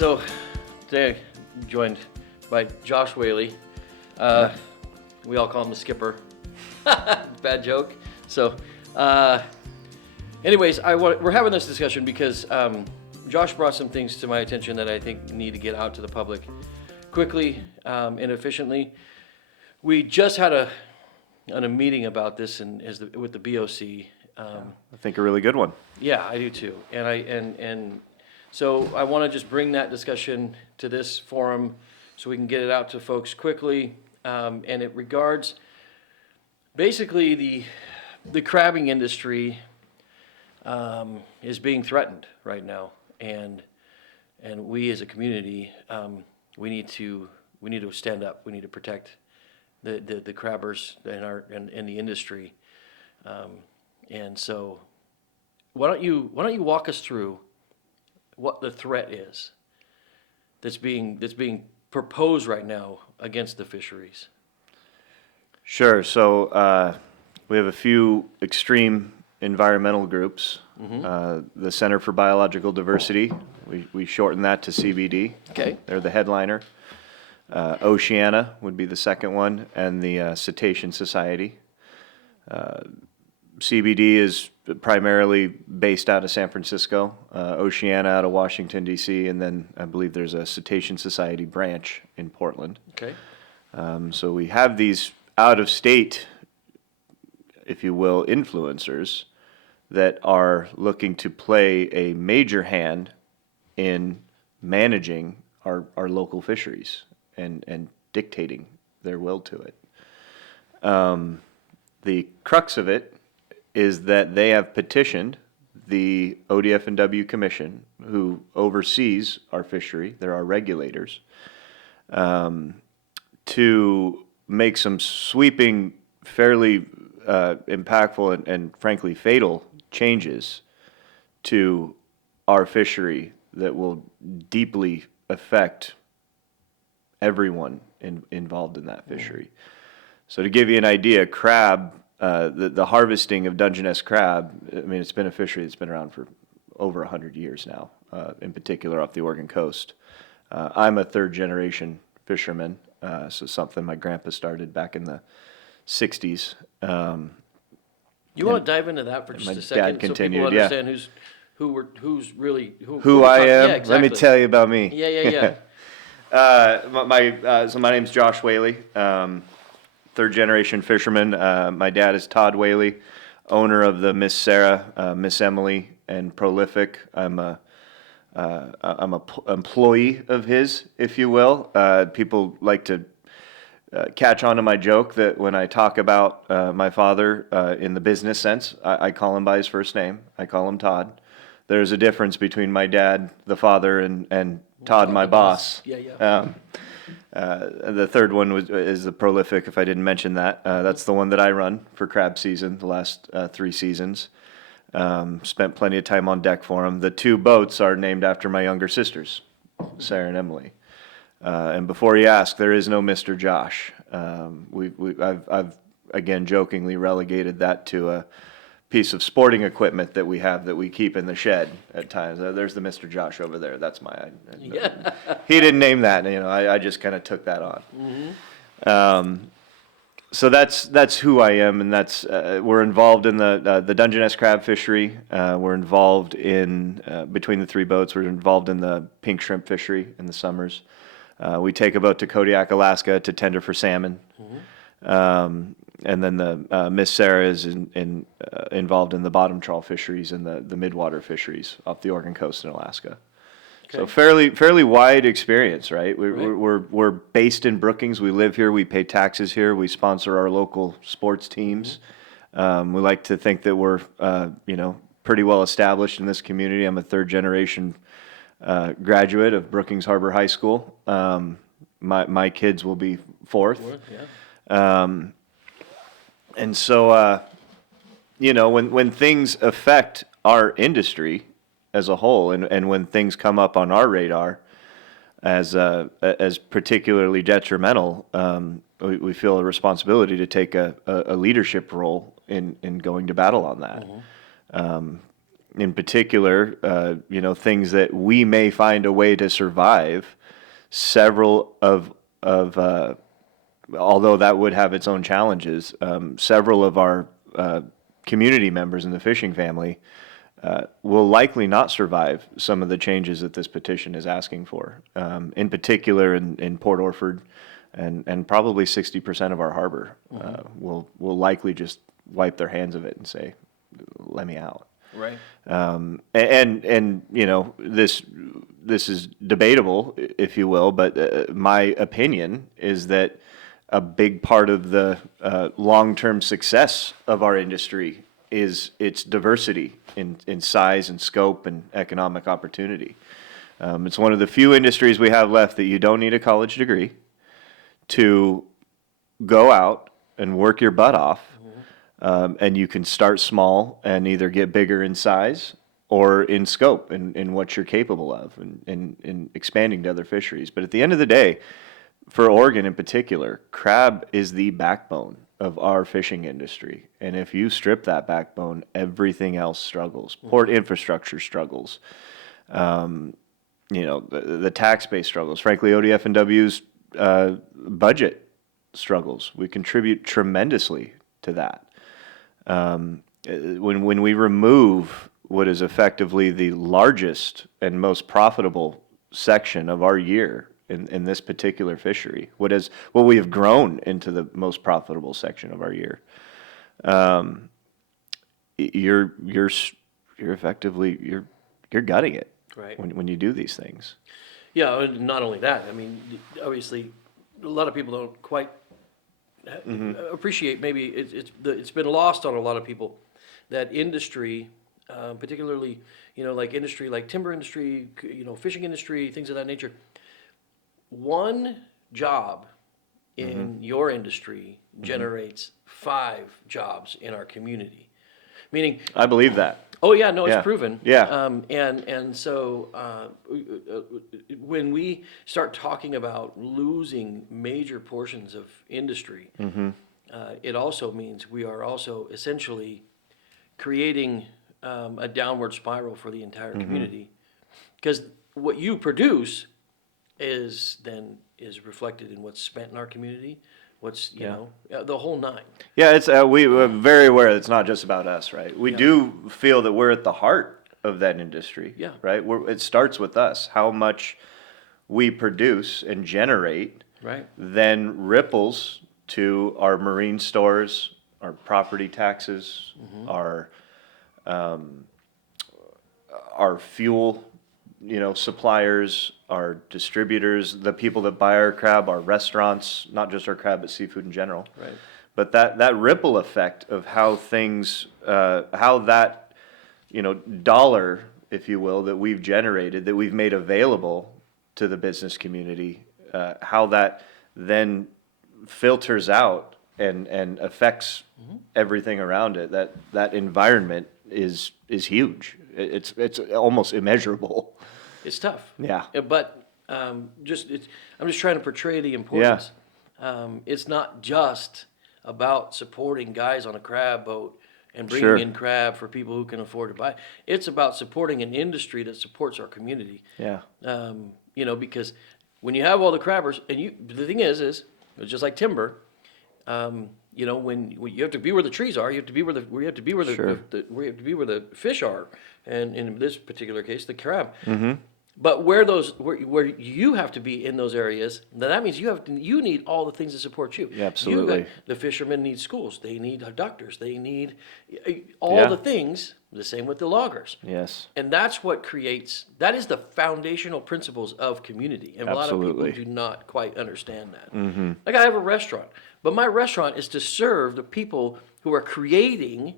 So today I'm joined by Josh Whaley. We all call him the skipper. Bad joke. So anyways, we're having this discussion because Josh brought some things to my attention that I think need to get out to the public quickly and efficiently. We just had a meeting about this with the BOC. I think a really good one. Yeah, I do too. And so I want to just bring that discussion to this forum so we can get it out to folks quickly. And it regards basically the crabbing industry is being threatened right now, and we as a community we need to stand up. We need to protect the crabbers in the industry. And so, why don't you walk us through what the threat is that's being proposed right now against the fisheries? Sure. So we have a few extreme environmental groups. The Center for Biological Diversity, we shorten that to CBD. Okay. They're the headliner. Oceana would be the second one, and the Cetacean Society. CBD is primarily based out of San Francisco, Oceana out of Washington, D.C., and then I believe there's a Cetacean Society branch in Portland. Okay. So we have these out-of-state, if you will, influencers that are looking to play a major hand in managing our local fisheries and dictating their will to it. The crux of it is that they have petitioned the ODF&W Commission, who oversees our fishery, they're our regulators, to make some sweeping, fairly impactful and frankly fatal changes to our fishery that will deeply affect everyone involved in that fishery. So to give you an idea, crab, the harvesting of Dungeness crab, I mean, it's been a fishery that's been around for over 100 years now, in particular off the Oregon coast. I'm a third generation fisherman, so something my grandpa started back in the 60s. You want to dive into that for just a second, dad continued, so people understand who I am? Yeah, exactly. Let me tell you about me. Yeah. So my name's Josh Whaley, third generation fisherman. My dad is Todd Whaley, owner of the Miss Sarah, Miss Emily, and Prolific. I'm a employee of his, if you will. People like to catch on to my joke that when I talk about my father in the business sense, I call him by his first name. I call him Todd. There's a difference between my dad, the father, and Todd, my boss. Yeah. The third one is the Prolific, if I didn't mention that. That's the one that I run for crab season, the last 3 seasons. Spent plenty of time on deck for them. The 2 boats are named after my younger sisters, Sarah and Emily. And before you ask, there is no Mr. Josh. I've again jokingly relegated that to a piece of sporting equipment that we have that we keep in the shed at times. There's the Mr. Josh over there. That's my. Yeah. He didn't name that. I just kind of took that on. So that's who I am, and that's we're involved in the Dungeness crab fishery. We're involved in between the 3 boats. We're involved in the pink shrimp fishery in the summers. We take a boat to Kodiak, Alaska, to tender for salmon. And then the Miss Sarah is involved in the bottom trawl fisheries and the midwater fisheries off the Oregon coast in Alaska. Okay. So fairly wide experience, right? We're based in Brookings. We live here. We pay taxes here. We sponsor our local sports teams. We like to think that we're pretty well established in this community. I'm a third generation graduate of Brookings Harbor High School. My kids will be fourth. Yeah. And so, when things affect our industry as a whole, and when things come up on our radar as particularly detrimental, we feel a responsibility to take a leadership role in going to battle on that. in particular, things that we may find a way to survive. Several of although that would have its own challenges, several of our community members in the fishing family will likely not survive some of the changes that this petition is asking for. In particular, in Port Orford, and probably 60% of our harbor will likely just wipe their hands of it and say, "Let me out." Right. And this is debatable, if you will, but my opinion is that a big part of the long-term success of our industry is its diversity in size and scope and economic opportunity. It's one of the few industries we have left that you don't need a college degree to go out and work your butt off. And you can start small and either get bigger in size or in scope in what you're capable of and in expanding to other fisheries. But at the end of the day, for Oregon in particular, crab is the backbone of our fishing industry. And if you strip that backbone, everything else struggles. Port infrastructure struggles. The tax base struggles. Frankly, ODF&W's budget struggles. We contribute tremendously to that. When we remove what is effectively the largest and most profitable section of our year in this particular fishery, what we have grown into the most profitable section of our year, you're effectively you're gutting it, Right. when you do these things. Yeah, and not only that, I mean, obviously, a lot of people don't quite appreciate, maybe it's been lost on a lot of people, that industry, particularly, like industry, like timber industry, fishing industry, things of that nature. One job in your industry generates 5 jobs in our community. Meaning, I believe that. oh yeah, no, it's Yeah. proven. Yeah. And so when we start talking about losing major portions of industry, it also means we are also essentially creating a downward spiral for the entire community, because what you produce is reflected in what's spent in our community, what's the whole nine. Yeah, it's we're very aware it's not just about us, right? We do feel that we're at the heart of that industry, Yeah. right? It starts with us. How much we produce and generate Right. then ripples to our marine stores, our property taxes, our fuel, suppliers, our distributors, the people that buy our crab, our restaurants, not just our crab, but seafood in general. Right. But that ripple effect of how things, how that, dollar, if you will, that we've generated, that we've made available to the business community, how that then filters out and affects everything around it. That environment is huge. It's almost immeasurable. It's tough. Yeah. But I'm just trying to portray the importance. It's not just about supporting guys on a crab boat and bringing Sure. in crab for people who can afford to buy. It's about supporting an industry that supports our community. Yeah. Because when you have all the crabbers, and the thing is it's just like timber. When you have to be where the trees are, you have to be where Sure. the fish are, and in this particular case, the crab. But where you have to be in those areas, that means you need all the things that support you. Yeah, absolutely. The fishermen need schools. They need doctors. They need all Yeah. the things. The same with the loggers. Yes. And that's what that is the foundational principles of community. And a lot of Absolutely. people do not quite understand that. Like I have a restaurant, but my restaurant is to serve the people who are creating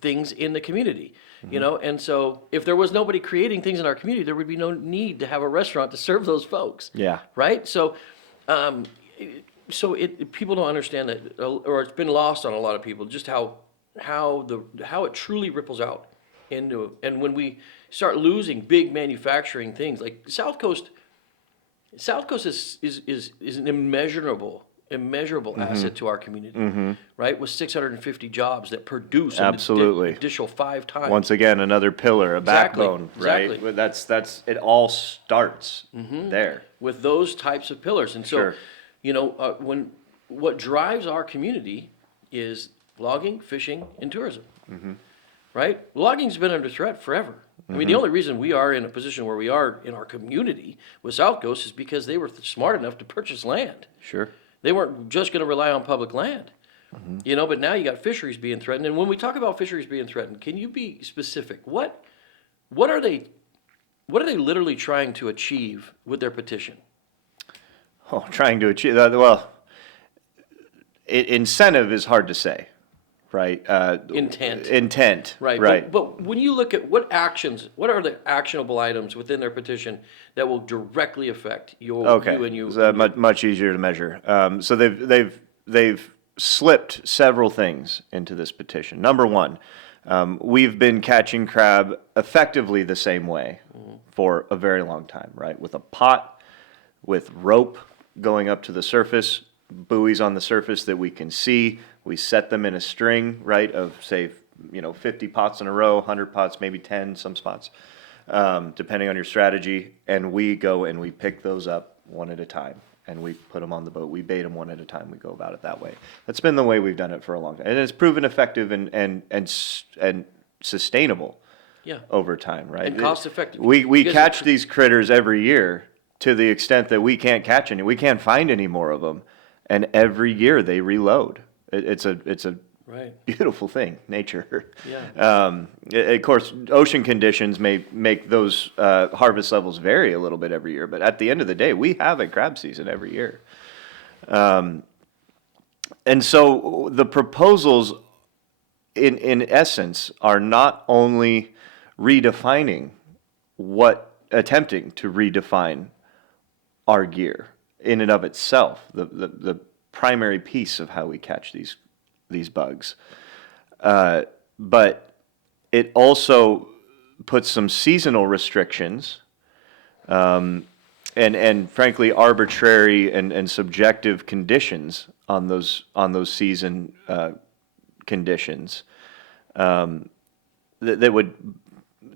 things in the community. And so if there was nobody creating things in our community, there would be no need to have a restaurant to serve those folks. Yeah. Right? So, people don't understand that, or it's been lost on a lot of people, just how it truly ripples out into, and when we start losing big manufacturing things like South Coast is an immeasurable immeasurable asset to our community, right? With 650 jobs that produce an Absolutely. additional 5 times. Once again, another pillar, a Exactly, backbone, right? exactly. That's it. All starts there. With those types of pillars. And so, Sure. what drives our community is logging, fishing, and tourism. Right? Logging's been under threat forever. I mean, the only reason we are in a position where we are in our community with South Coast is because they were smart enough to purchase land. Sure. They weren't just going to rely on public land. But now you got fisheries being threatened. And when we talk about fisheries being threatened, can you be specific? What are they literally trying to achieve with their petition? Oh, trying to achieve that. Well, incentive is hard to say, right? Intent. Intent. Right. Right. But when you look at what are the actionable items within their petition that will directly affect you and you? So much easier to measure. So they've slipped several things into this petition. Number one, we've been catching crab effectively the same way for a very long time, right? With a pot, with rope going up to the surface, buoys on the surface that we can see. We set them in a string, right, of say, 50 pots in a row, 100 pots, maybe 10, some spots, depending on your strategy. And we go and we pick those up one at a time, and we put them on the boat. We bait them one at a time. We go about it that way. That's been the way we've done it for a long time, and it's proven effective and sustainable. Yeah. Over time, right? And cost effective. We catch these critters every year to the extent that we can't catch any. We can't find any more of them, and every year they reload. It's a right. beautiful thing, nature. Yeah. Of course, ocean conditions may make those harvest levels vary a little bit every year, but at the end of the day, we have a crab season every year. And so the proposals, in essence, are not only attempting to redefine our gear in and of itself, the primary piece of how we catch these bugs. But it also puts some seasonal restrictions, and frankly arbitrary and subjective conditions on those season conditions that would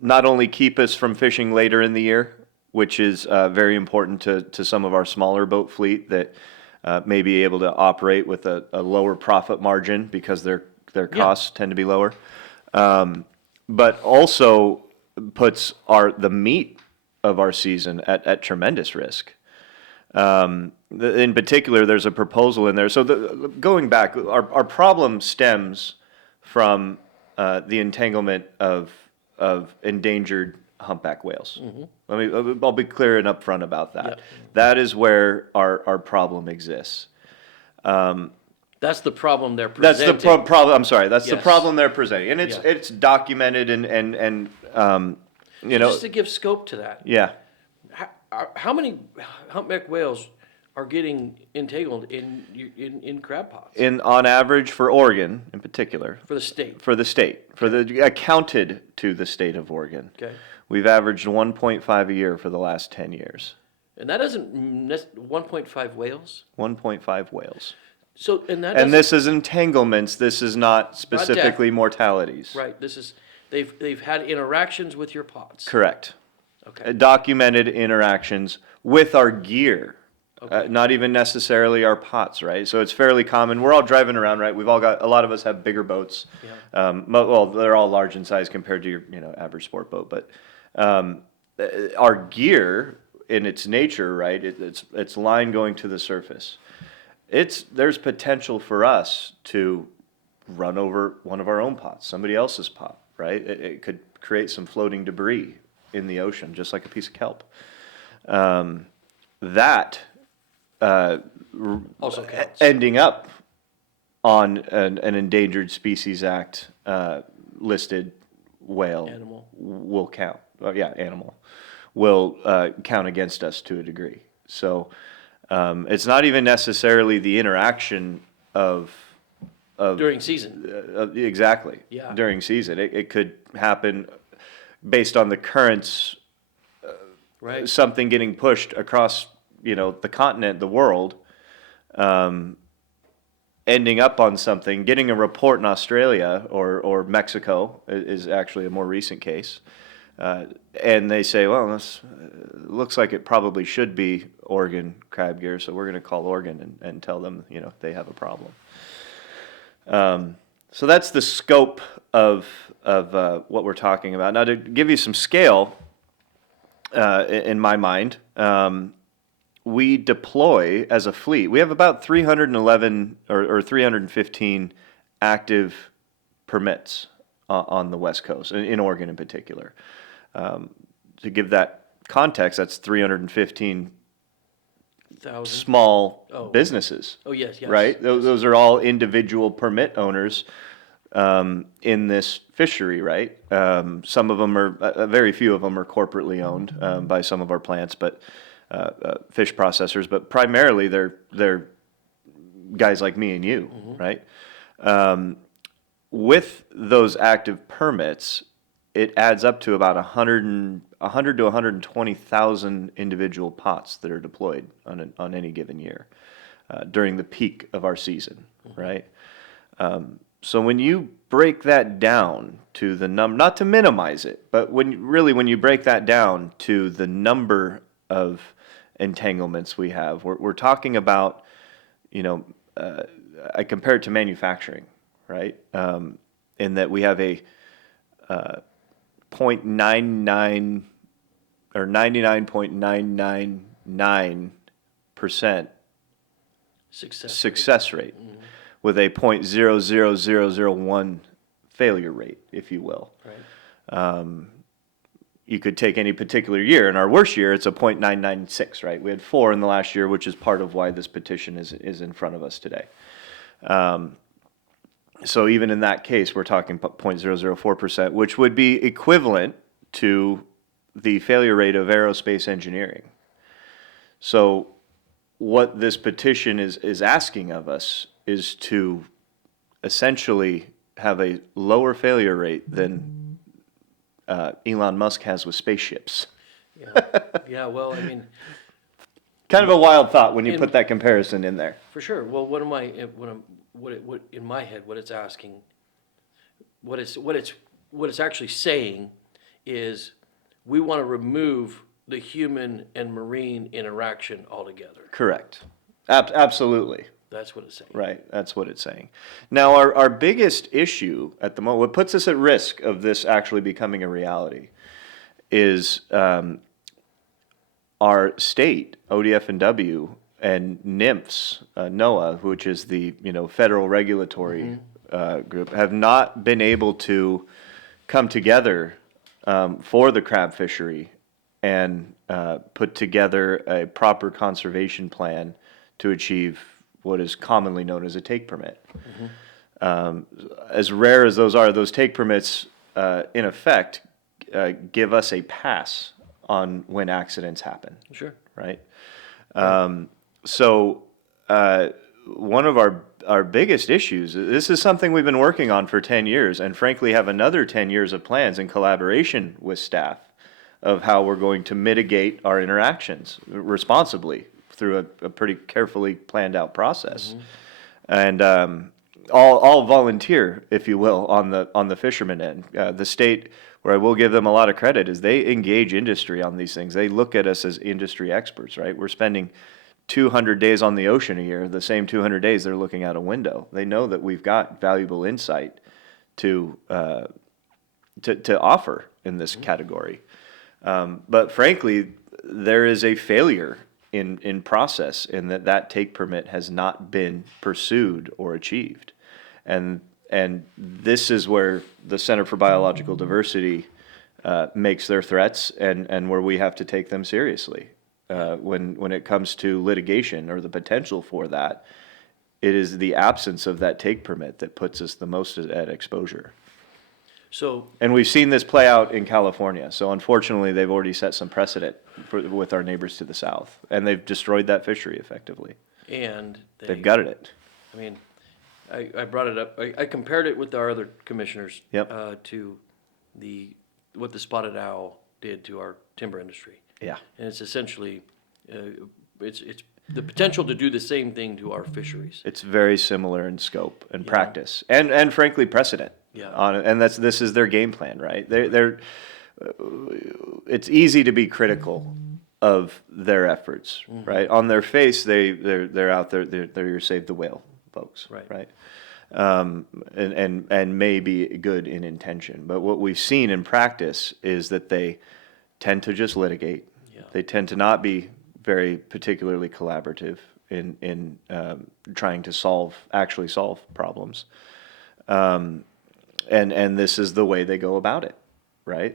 not only keep us from fishing later in the year, which is very important to some of our smaller boat fleet that may be able to operate with a lower profit margin because their costs tend to be lower, but also puts the meat of our season at tremendous risk. In particular, there's a proposal in there. So going back, our problem stems from the entanglement of endangered humpback whales. I'll be clear and upfront about that. Yep. That is where our problem exists. That's the problem they're presenting. That's the problem. I'm sorry. That's the Yes. problem they're presenting, and Yeah. it's documented and Just to give scope to that, yeah. how many humpback whales are getting entangled in crab pots On average for Oregon in particular, for the state? accounted to the state of Oregon. Okay. We've averaged 1.5 a year for the last 10 years. And that isn't 1.5 whales. 1.5 whales. So and that And doesn't- this is entanglements. This is not specifically mortalities. right. This is they've had interactions with your pots. Correct. Okay. Documented interactions with our gear. Okay. Not even necessarily our pots, right? So it's fairly common. We're all driving around, right? A lot of us have bigger boats. Yeah. Well, they're all large in size compared to your, average sport boat. But our gear, in its nature, right? It's line going to the surface. There's potential for us to run over one of our own pots, somebody else's pot, right? It could create some floating debris in the ocean, just like a piece of kelp. That Also counts. ending up on an Endangered Species Act listed whale Animal. will count. Animal will count against us to a degree. So it's not even necessarily the interaction of During season. exactly Yeah. during season. It could happen based on the currents. Right. Something getting pushed across, the continent, the world, ending up on something, getting a report in Australia or Mexico is actually a more recent case. And they say, well, this looks like it probably should be Oregon crab gear, so we're going to call Oregon and tell them, they have a problem. So that's the scope of what we're talking about. Now, to give you some scale, in my mind, we deploy as a fleet. We have about 311 or 315 active permits on the West Coast, in Oregon in particular. To give that context, that's 315 1,000. small Oh. businesses. Oh, yes. Right? Those are all individual permit owners in this fishery, right? Some of them are, very few of them are corporately owned by some of our plants, but fish processors. But primarily, they're guys like me and you, right? With those active permits, it adds up to about 100 to 120,000 individual pots that are deployed on any given year during the peak of our season, right? So when you break that down to the not to minimize it, but when you break that down to the number of entanglements we have, we're talking about, I compare it to manufacturing, right? In that we have a 0.99 or 99.999% success rate with a 0.00001 failure rate, if you will. Right. You could take any particular year. In our worst year, it's a 0.996, right? We had 4 in the last year, which is part of why this petition is in front of us today. So even in that case, we're talking 0.004%, which would be equivalent to the failure rate of aerospace engineering. So what this petition is asking of us is to essentially have a lower failure rate than Elon Musk has with spaceships. Yeah. Well, I mean, Kind of a wild thought when you put that comparison in there. for sure. Well, what in my head, what it's asking, what it's actually saying is, we want to remove the human and marine interaction altogether. Correct. Absolutely. That's what it's saying. Right, that's what it's saying. Now, our biggest issue at the moment, what puts us at risk of this actually becoming a reality, is our state, ODF&W, and NIMFS, NOAA, which is the federal regulatory group, have not been able to come together for the crab fishery and put together a proper conservation plan to achieve what is commonly known as a take permit. As rare as those are, those take permits, in effect, give us a pass on when accidents happen. Sure. Right? So one of our biggest issues, this is something we've been working on for 10 years, and frankly have another 10 years of plans in collaboration with staff of how we're going to mitigate our interactions responsibly through a pretty carefully planned out process. And all volunteer, if you will, on the fisherman end. The state, where I will give them a lot of credit, is they engage industry on these things. They look at us as industry experts, right? We're spending 200 days on the ocean a year, the same 200 days they're looking out a window. They know that we've got valuable insight to offer in this category. But frankly, there is a failure in process in that take permit has not been pursued or achieved. And this is where the Center for Biological Diversity makes their threats, and where we have to take them seriously. When it comes to litigation or the potential for that, it is the absence of that take permit that puts us the most at exposure. So, And we've seen this play out in California. So unfortunately, they've already set some precedent with our neighbors to the south, and they've destroyed that fishery effectively. and They've gutted it. I mean, I brought it up. I compared it with our other commissioners. Yep. To what the spotted owl did to our timber industry. Yeah. And it's essentially, it's the potential to do the same thing to our fisheries. It's very similar in scope and Yeah. practice, and frankly precedent. Yeah. On it, and this is their game plan, right? They're it's easy to be critical of their efforts, Mm-hmm. right? On their face, they're out there. They're your save the whale folks, Right. right? And may be good in intention, but what we've seen in practice is that they tend to just litigate. Yeah. They tend to not be very particularly collaborative in trying to actually solve problems. And this is the way they go about it, right?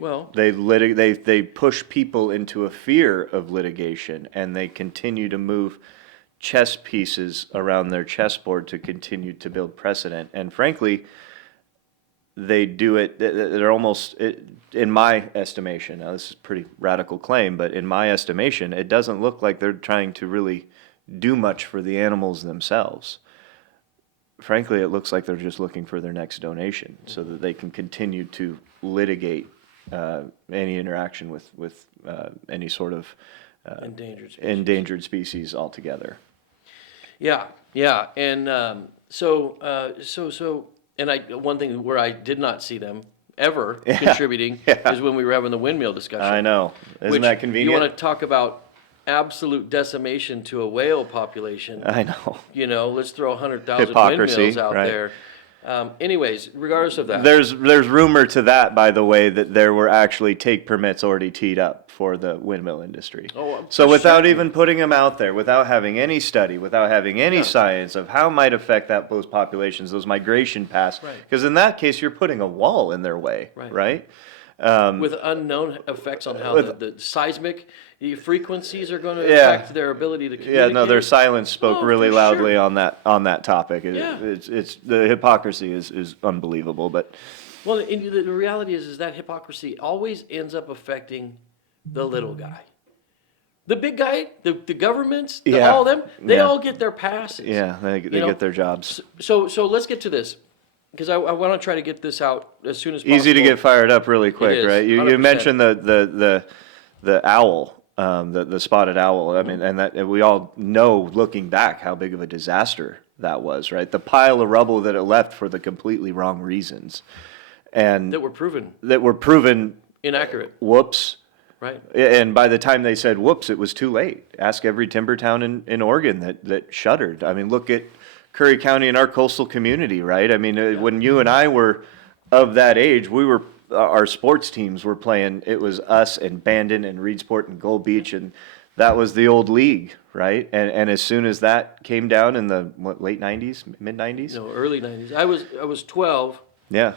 Well- They push people into a fear of litigation, and they continue to move chess pieces around their chessboard to continue to build precedent. And frankly, they do it. They're almost, in my estimation. Now this is a pretty radical claim, but in my estimation, it doesn't look like they're trying to really do much for the animals themselves. Frankly, it looks like they're just looking for their next donation so that they can continue to litigate any interaction with any sort of Endangered species. endangered species altogether. Yeah, yeah, and one thing where I did not see them ever contributing is when we were having the windmill discussion. I know. Isn't that convenient? You want to talk about absolute decimation to a whale population? I know. You know, let's throw 100,000 Hypocrisy, windmills out right. there. Anyways, regardless of that, There's rumor to that, by the way, that there were actually take permits already teed up for the windmill industry. Oh, So for without certain. even putting them out there, without having any study, without having any science of how it might affect those populations, those migration paths, Right. because in that case you're putting a wall in their way, Right. right? with unknown effects on how the seismic frequencies are going to Yeah. affect their ability to communicate. Yeah, no, their silence spoke Oh, really for loudly sure. on that topic. Yeah. It's the hypocrisy is unbelievable, but Well, and the reality is that hypocrisy always ends up affecting the little guy. The big guy, the governments, Yeah. all of them, they Yeah. all get their passes. yeah, they know, get their jobs. So let's get to this, because I want to try to get this out as soon as possible. Easy to get fired up really quick, is, right? You 100%. mentioned the owl, the spotted owl. I mean, and that we all know, looking back, how big of a disaster that was, right? The pile of rubble that it left for the completely wrong reasons, and That were proven that were proven inaccurate, whoops. right? And by the time they said whoops, it was too late. Ask every timber town in Oregon that shuddered. I mean, look at Curry County and our coastal community, right? I mean, when you and I were of that age, our sports teams were playing. It was us and Bandon and Reedsport and Gold Beach, and that was the old league, right? And as soon as that came down in the late '90s, mid '90s, No, early 90s. I was 12. yeah,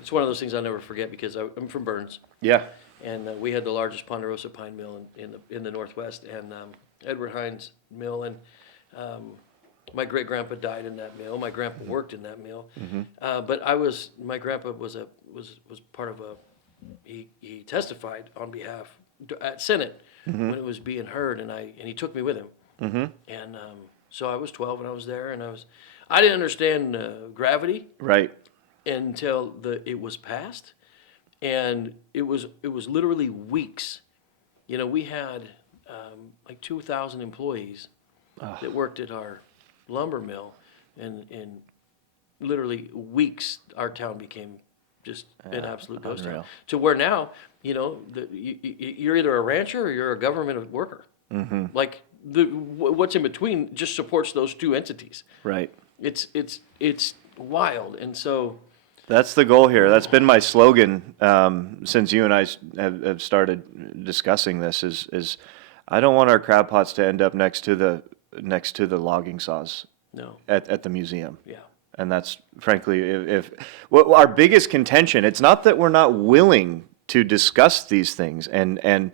It's one of those things I'll never forget because I'm from Burns. yeah, And we had the largest Ponderosa pine mill in the Northwest, and Edward Hines Mill, and my great grandpa died in that mill. My grandpa worked in that mill, but my grandpa was part of he testified on behalf at Senate when it was being heard, and he took me with him, and so I was 12 and I was there, and I didn't understand gravity right, until it was passed. And it was literally weeks. You know, we had like 2,000 employees that worked at our lumber mill, and in literally weeks, our town became just an absolute ghost town. unreal. To where now, you know, you're either a rancher or you're a government worker. Like what's in between just supports those two entities. right. It's wild, and so. That's the goal here. That's been my slogan since you and I have started discussing this. Is I don't want our crab pots to end up next to the logging saws No. at the museum. Yeah. And that's frankly, if our biggest contention, it's not that we're not willing to discuss these things and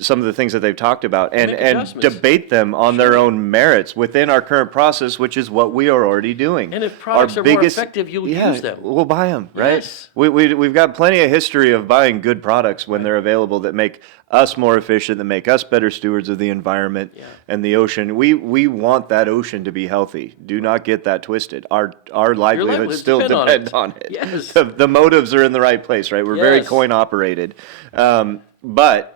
some of the things that they've talked about and Make adjustments. debate them on their own merits within our current process, which is what we are already doing. And if products are more effective, you'll use them. We'll buy them, right? Yes. We've got plenty of history of buying good products when they're available that make us more efficient, that make us better stewards of the environment and the ocean. We want that ocean to be healthy. Do not get that twisted. Our livelihoods livelihoods still depend depend on on it. it. Yes. The motives are in the right place, right? We're very Yes. coin operated. But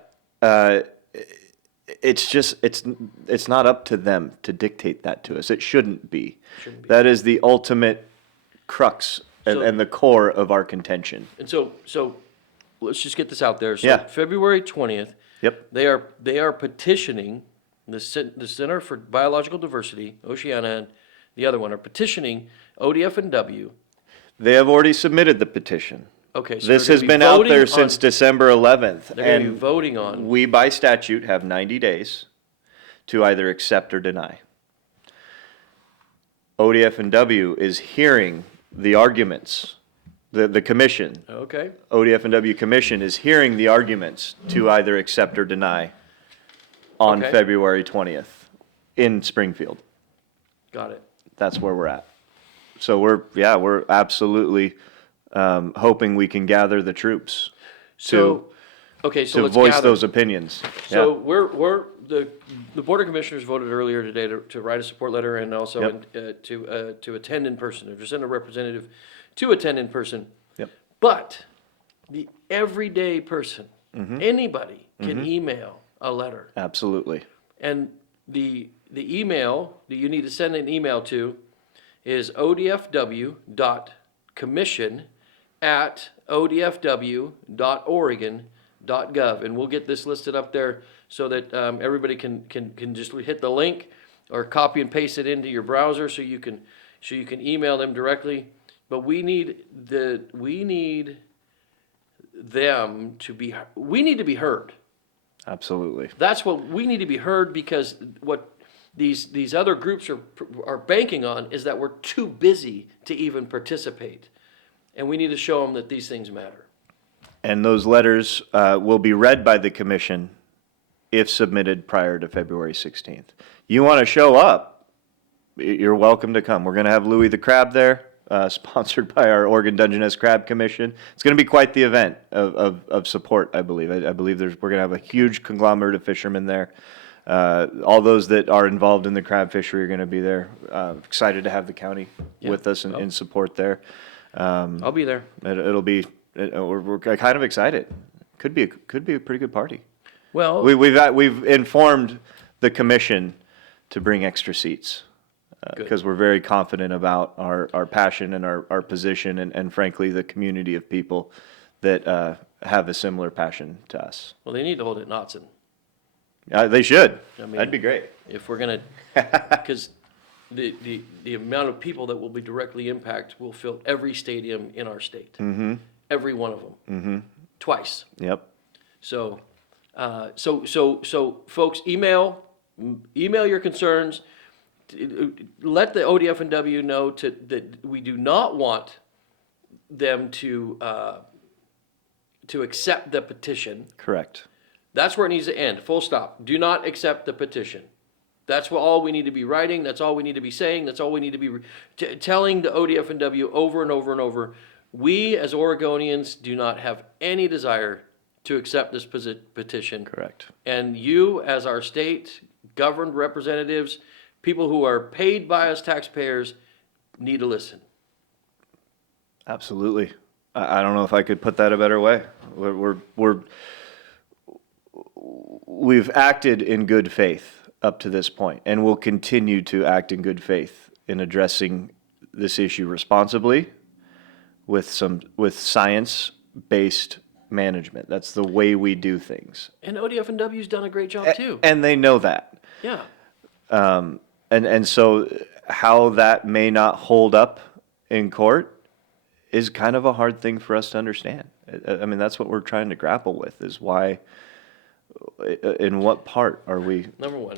it's just, it's not up to them to dictate that to us. It shouldn't be. Shouldn't be. That is the ultimate crux So- and the core of our contention. And so let's just get this out there. So Yeah. February 20th, Yep. they are petitioning the Center for Biological Diversity, Oceana, and the other one are petitioning ODF&W. They have already submitted the petition. Okay, so This they're has gonna be been out voting there on- since December 11th. They're going to be And voting on. we, by statute, have 90 days to either accept or deny. ODF&W is hearing the arguments, the commission, Okay, ODF&W commission is hearing the arguments to either accept or deny on Okay. February 20th in Springfield. got it. That's where we're at. So we're absolutely hoping we can gather the troops So, okay, so to let's voice gather. those opinions. So Yeah. the Board of Commissioners voted earlier today to write a support letter and also Yep. to attend in person, or to send a representative to attend in person. Yep. But the everyday person, Mm-hmm. anybody can email a letter. Absolutely. And the email that you need to send an email to is odfw.commission@odfw.oregon.gov. And we'll get this listed up there so that everybody can just hit the link or copy and paste it into your browser so you can email them directly. But we need them to be heard. Absolutely. That's what we need to be heard, because what these other groups are banking on is that we're too busy to even participate, and we need to show them that these things matter. And those letters will be read by the commission if submitted prior to February 16th. You want to show up, you're welcome to come. We're going to have Louis the Crab there, sponsored by our Oregon Dungeness Crab Commission. It's going to be quite the event of support, I believe. I believe we're going to have a huge conglomerate of fishermen there. All those that are involved in the crab fishery are going to be there. Excited to have the county with us in support there. I'll be there. It'll be, we're kind of excited. Could be a pretty good party. Well, We've informed the commission to bring extra seats Good. because we're very confident about our passion and our position and frankly the community of people that have a similar passion to us. well, they need to hold it in Knotson They should. I mean- That'd be great. if we're gonna, because the amount of people that will be directly impacted will fill every stadium in our state. Mm-hmm. Every one of them. Mm-hmm. Twice. Yep. So, folks, email your concerns. Let the ODF&W know that we do not want them to accept the petition. Correct. That's where it needs to end. Full stop. Do not accept the petition. That's all we need to be writing. That's all we need to be saying. That's all we need to be telling the ODF&W over and over and over. We as Oregonians do not have any desire to accept this petition. Correct. And you, as our state governed representatives, people who are paid by us taxpayers, need to listen. Absolutely. I don't know if I could put that a better way. We've acted in good faith up to this point, and will continue to act in good faith in addressing this issue responsibly with science-based management. That's the way we do things. And ODF&W's done a great job too. And they know that. Yeah. And so how that may not hold up in court is kind of a hard thing for us to understand. I mean, that's what we're trying to grapple with, is why, in what part are we? Number one,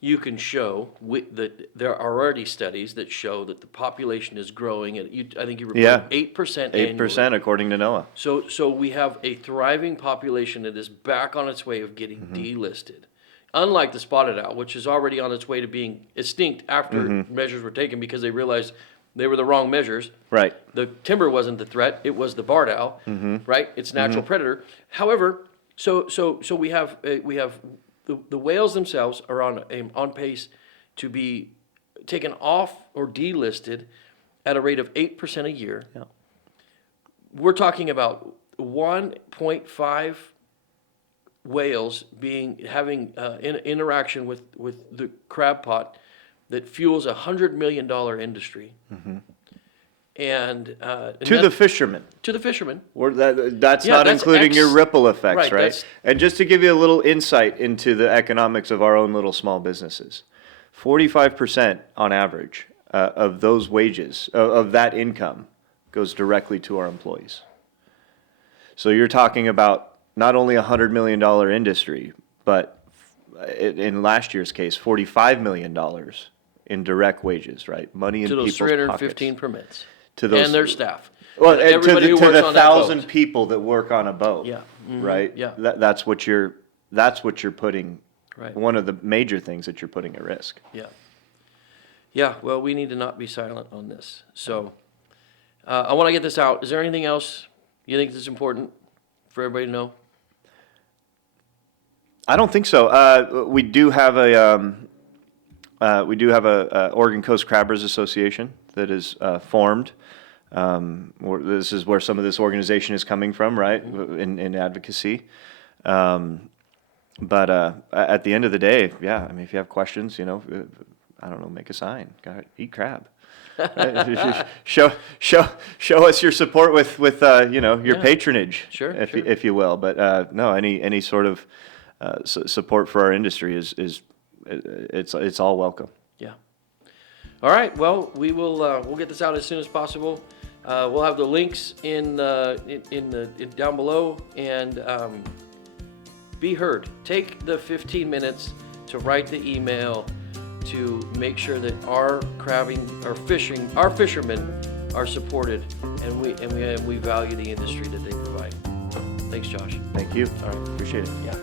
you can show that there are already studies that show that the population is growing at, I think you Yeah. reported 8% annually. 8% according to NOAA. So we have a thriving population that is back on its way of getting delisted. Unlike the spotted owl, which is already on its way to being extinct after measures were taken because they realized they were the wrong measures. Right. The timber wasn't the threat; it was the barred owl, right? It's a natural predator. However, so we have the whales themselves are on pace to be taken off or delisted at a rate of 8% a year. Yeah. We're talking about 1.5 whales having interaction with the crab pot that fuels $100 million industry. And To the fishermen. to the fishermen. Or that's Yeah, not that's including your ripple effects, right, right? that's- And just to give you a little insight into the economics of our own little small businesses, 45% on average of those wages, of that income, goes directly to our employees. So you're talking about not only a $100 million industry, but in last year's case, $45 million in direct wages, right? Money in To those people's 315 pockets. permits. To those- And their staff. Well, And and to everybody the, who to works the on that boat. 1,000 people that work on a boat. Yeah. Mhm. Right? Yeah. That's what you're putting, Right. one of the major things that you're putting at risk. Yeah. Yeah, well, we need to not be silent on this. So I want to get this out. Is there anything else you think is important for everybody to know? I don't think so. We do have a Oregon Coast Crabbers Association that is formed. This is where some of this organization is coming from, right? In advocacy. But at the end of the day, yeah, I mean, if you have questions, I don't know, make a sign. Go ahead, eat crab. Right? show us your support with your Yeah. patronage, Sure, if sure. if you will. But no, any sort of support for our industry is it's all welcome. Yeah. All right. Well, we'll get this out as soon as possible. We'll have the links in down below, and be heard. Take the 15 minutes to write the email to make sure that our fishermen are supported, and we value the industry that they provide. Thanks, Josh. Thank you. All right. Appreciate it. Yeah.